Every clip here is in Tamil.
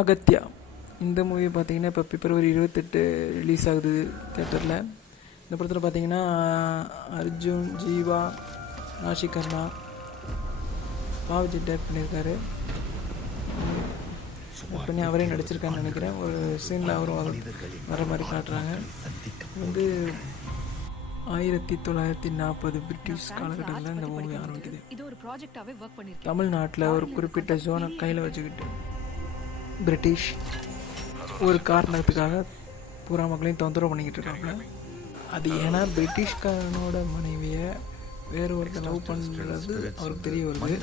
அகத்யா. இந்த மூவி பார்த்தீங்கன்னா இப்போ பிப்ரவரி 28 ரிலீஸ் ஆகுது தியேட்டரில். இந்த படத்தில் பார்த்தீங்கன்னா அர்ஜுன், ஜீவா, ராஷி கர்ணா, பாவிஜி டேரக்ட் பண்ணியிருக்காரு. பண்ணி அவரே நடிச்சிருக்கான்னு நினைக்கிறேன். ஒரு சீனில் அவரும் வர மாதிரி காட்டுறாங்க. வந்து 1940 பிரிட்டிஷ் காலகட்டத்தில் இந்த மூவி ஆரம்பிக்குது. தமிழ்நாட்டில் ஒரு குறிப்பிட்ட ஜோனை கையில் வச்சுக்கிட்டு பிரிட்டிஷ் ஒரு காரணத்துக்காக பூரா மக்களையும் தொந்தரவு பண்ணிக்கிட்டு இருக்காங்க. அது ஏன்னா பிரிட்டிஷ்காரனோட மனைவியை வேறு ஒருத்தர் லவ் பண்ணுறது அவருக்கு தெரிய வருது.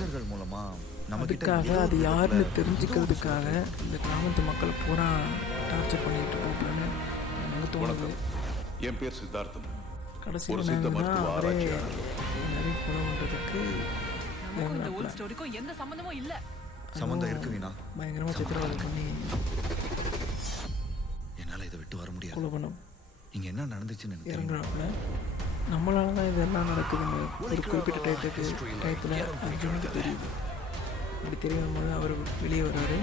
அதுக்காக அது யாருன்னு தெரிஞ்சுக்கிறதுக்காக இந்த கிராமத்து மக்களை பூரா டார்ச்சர் பண்ணிக்கிட்டு போகலன்னு எனக்கு தோணுது. என் பேர் சித்தார்த்தம். கடைசியில் அவரே எல்லாரையும் கொலை பண்ணுறதுக்கு பயங்கரமாக சித்திரவதை பண்ணி என்னால் இதை விட்டு வர முடியாது. கொலை பண்ண இங்கே என்ன நடந்துச்சுன்னு இறங்குறாப்புல. நம்மளால தான் இதெல்லாம் நடக்குதுன்னு ஒரு குறிப்பிட்ட டயத்தில் அர்ஜுனுக்கு தெரியுது. அப்படி தெரியும் போது அவர் வெளியே வர்றாரு.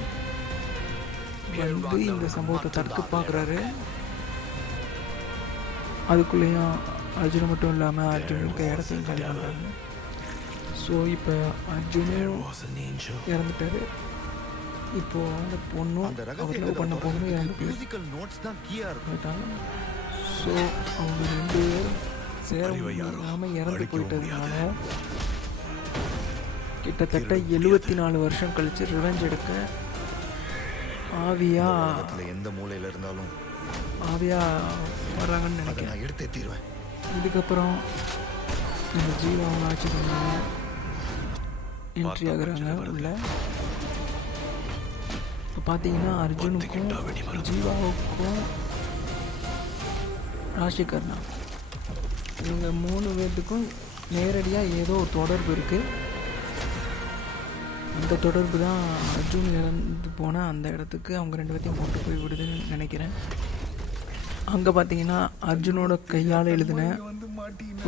வந்து இந்த சம்பவத்தை தடுக்க பார்க்குறாரு. அதுக்குள்ளேயும் அர்ஜுனை மட்டும் இல்லாமல் அர்ஜுனுக்கு இடத்தையும் காலி பண்ணுறாங்க. ஸோ இப்போ அர்ஜுனும் இறந்துட்டாரு. இப்போது அந்த பொண்ணும் அவர் லவ் பண்ண பொண்ணும் இறந்துட்டாங்க. ஸோ அவங்க 2 பேரும் சேராமல் இறந்து போயிட்டதுனால கிட்டத்தட்ட 74 வருஷம் கழிச்சு ரிவெஞ்ச் எடுக்க ஆவியா எந்த மூலையில் இருந்தாலும் ஆவியா வர்றாங்கன்னு நினைக்கிறேன். எடுத்தே தீருவேன். இதுக்கப்புறம் இந்த ஜீவாவும் ஆட்சி பண்ணாங்க என்ட்ரி ஆகுறாங்க உள்ள. இப்போ பார்த்தீங்கன்னா அர்ஜுனுக்கும் ஜீவாவுக்கும் ராஷி கர்ணா இவங்க 3 பேர்த்துக்கும் நேரடியாக ஏதோ ஒரு தொடர்பு இருக்குது. அந்த தொடர்பு தான் அர்ஜுன் இறந்து போனால் அந்த இடத்துக்கு அவங்க 2 பேர்த்தையும் போட்டு போய் விடுதுன்னு நினைக்கிறேன். அங்கே பார்த்தீங்கன்னா அர்ஜுனோட கையால் எழுதின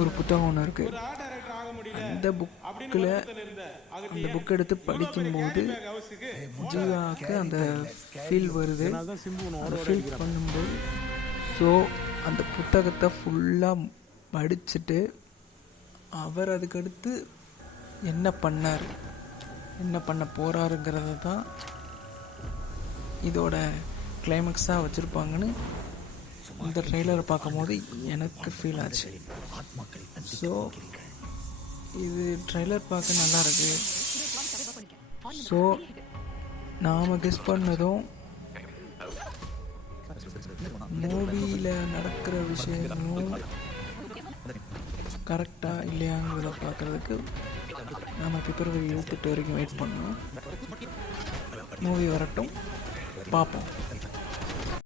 ஒரு புத்தகம் ஒன்று இருக்குது. அந்த புக் எடுத்து படிக்கும்போது ஜீவாவுக்கு அந்த ஃபீல் வருது. அந்த ஃபீல் பண்ணும்போது ஸோ அந்த புத்தகத்தை ஃபுல்லாக படிச்சுட்டு அவர் அதுக்கடுத்து என்ன பண்ணார், என்ன பண்ண போகிறாருங்கிறத தான் இதோட கிளைமேக்ஸாக வச்சுருப்பாங்கன்னு இந்த ட்ரெய்லரை பார்க்கும்போது எனக்கு ஃபீல் ஆச்சு. ஸோ இது ட்ரெய்லர் பார்க்க நல்லா இருக்கு. ஸோ நாம் கெஸ் பண்ணதும் மூவியில் நடக்கிற விஷயமும் கரெக்டாக இல்லையாங்கிறத பார்க்குறதுக்கு நம்ம பிப்ரவரி 28 வரைக்கும் வெயிட் பண்ணோம். மூவி வரட்டும், பார்ப்போம்.